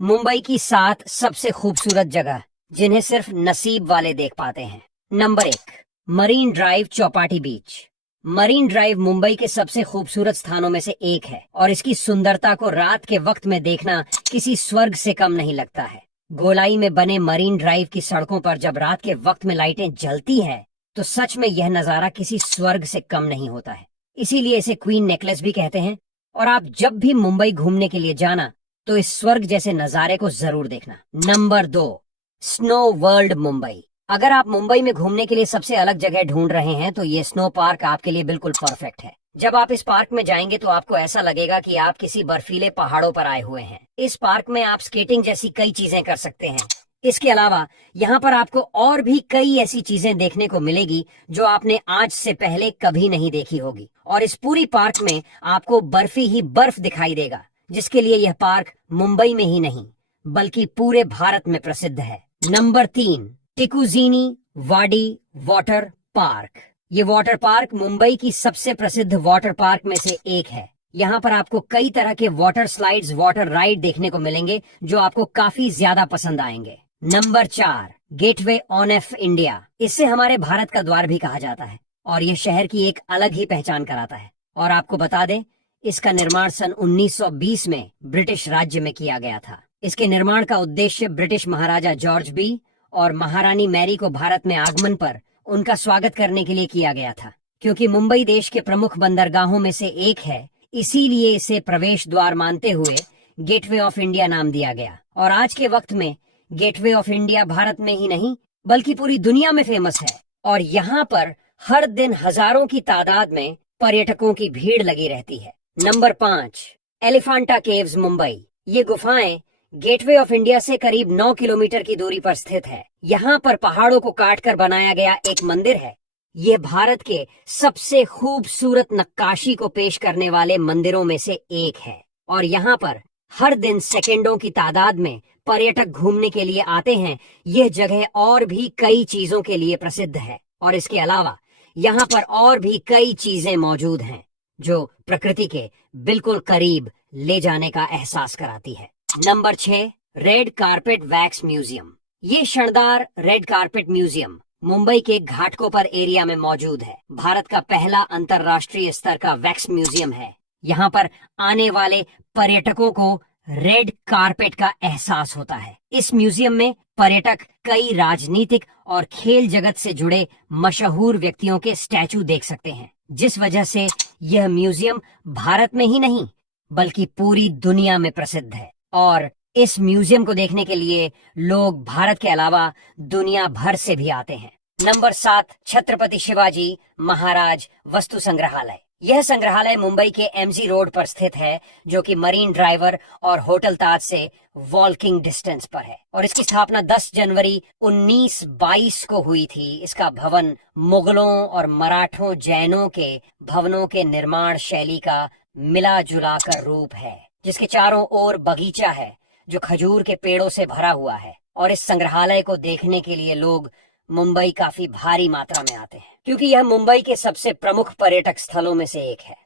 मुंबई की 7 सबसे खूबसूरत जगह जिन्हें सिर्फ नसीब वाले देख पाते हैं। नंबर 1, मरीन ड्राइव चौपाटी बीच। मरीन ड्राइव मुंबई के सबसे खूबसूरत स्थानों में से एक है और इसकी सुंदरता को रात के वक्त में देखना किसी स्वर्ग से कम नहीं लगता है। गोलाई में बने मरीन ड्राइव की सड़कों पर जब रात के वक्त में लाइटें जलती है तो सच में यह नजारा किसी स्वर्ग से कम नहीं होता है। इसीलिए इसे क्वीन नेकलेस भी कहते हैं। और आप जब भी मुंबई घूमने के लिए जाना तो इस स्वर्ग जैसे नजारे को जरूर देखना। Number 2, snow world Mumbai. अगर आप मुंबई में घूमने के लिए सबसे अलग जगह ढूंढ रहे हैं तो ये स्नो पार्क आपके लिए बिल्कुल परफेक्ट है। जब आप इस पार्क में जाएंगे तो आपको ऐसा लगेगा कि आप किसी बर्फीले पहाड़ों पर आए हुए हैं। इस पार्क में आप स्केटिंग जैसी कई चीजें कर सकते हैं। इसके अलावा यहाँ पर आपको और भी कई ऐसी चीजें देखने को मिलेगी जो आपने आज से पहले कभी नहीं देखी होगी। और इस पूरी पार्क में आपको बर्फी ही बर्फ दिखाई देगा, जिसके लिए यह पार्क मुंबई में ही नहीं बल्कि पूरे भारत में प्रसिद्ध है। नंबर 3, टिकुजीनी वाडी वाटर पार्क। ये वाटर पार्क मुंबई की सबसे प्रसिद्ध वाटर पार्क में से एक है। यहाँ पर आपको कई तरह के वाटर स्लाइड्स, वाटर राइड देखने को मिलेंगे जो आपको काफी ज्यादा पसंद आएंगे। Number 4, gateway of India. इसे हमारे भारत का द्वार भी कहा जाता है और यह शहर की एक अलग ही पहचान कराता है। और आपको बता दें, इसका निर्माण सन 1920 में ब्रिटिश राज्य में किया गया था। इसके निर्माण का उद्देश्य ब्रिटिश महाराजा जॉर्ज बी और महारानी मैरी को भारत में आगमन पर उनका स्वागत करने के लिए किया गया था। क्योंकि मुंबई देश के प्रमुख बंदरगाहों में से एक है, इसीलिए इसे प्रवेश द्वार मानते हुए गेटवे ऑफ इंडिया नाम दिया गया। और आज के वक्त में गेटवे ऑफ इंडिया भारत में ही नहीं बल्कि पूरी दुनिया में फेमस है। और यहाँ पर हर दिन हजारों की तादाद में पर्यटकों की भीड़ लगी रहती है। Number 5, Elephanta caves Mumbai. ये गुफाएं गेटवे ऑफ इंडिया से करीब 9 किलोमीटर की दूरी पर स्थित है। यहाँ पर पहाड़ों को काटकर बनाया गया एक मंदिर है। ये भारत के सबसे खूबसूरत नक्काशी को पेश करने वाले मंदिरों में से एक है। और यहाँ पर हर दिन सेकंडों की तादाद में पर्यटक घूमने के लिए आते हैं। यह जगह और भी कई चीजों के लिए प्रसिद्ध है और इसके अलावा यहाँ पर और भी कई चीजें मौजूद हैं जो प्रकृति के बिल्कुल करीब ले जाने का एहसास कराती है। Number 6, red carpet wax museum. ये शानदार रेड कारपेट म्यूजियम मुंबई के घाटकोपर एरिया में मौजूद है। भारत का पहला अंतर्राष्ट्रीय स्तर का वैक्स म्यूजियम है। यहाँ पर आने वाले पर्यटकों को रेड कारपेट का एहसास होता है। इस म्यूजियम में पर्यटक कई राजनीतिक और खेल जगत से जुड़े मशहूर व्यक्तियों के स्टैचू देख सकते हैं, जिस वजह से यह म्यूजियम भारत में ही नहीं बल्कि पूरी दुनिया में प्रसिद्ध है। और इस म्यूजियम को देखने के लिए लोग भारत के अलावा दुनिया भर से भी आते हैं। नंबर 7, छत्रपति शिवाजी महाराज वस्तु संग्रहालय। यह संग्रहालय मुंबई के एमजी रोड पर स्थित है, जो कि मरीन ड्राइवर और होटल ताज से वॉकिंग डिस्टेंस पर है। और इसकी स्थापना 10 जनवरी 1922 को हुई थी। इसका भवन मुगलों और मराठों जैनों के भवनों के निर्माण शैली का मिला जुला कर रूप है, जिसके चारों ओर बगीचा है जो खजूर के पेड़ों से भरा हुआ है। और इस संग्रहालय को देखने के लिए लोग मुंबई काफी भारी मात्रा में आते हैं, क्योंकि यह मुंबई के सबसे प्रमुख पर्यटक स्थलों में से एक है।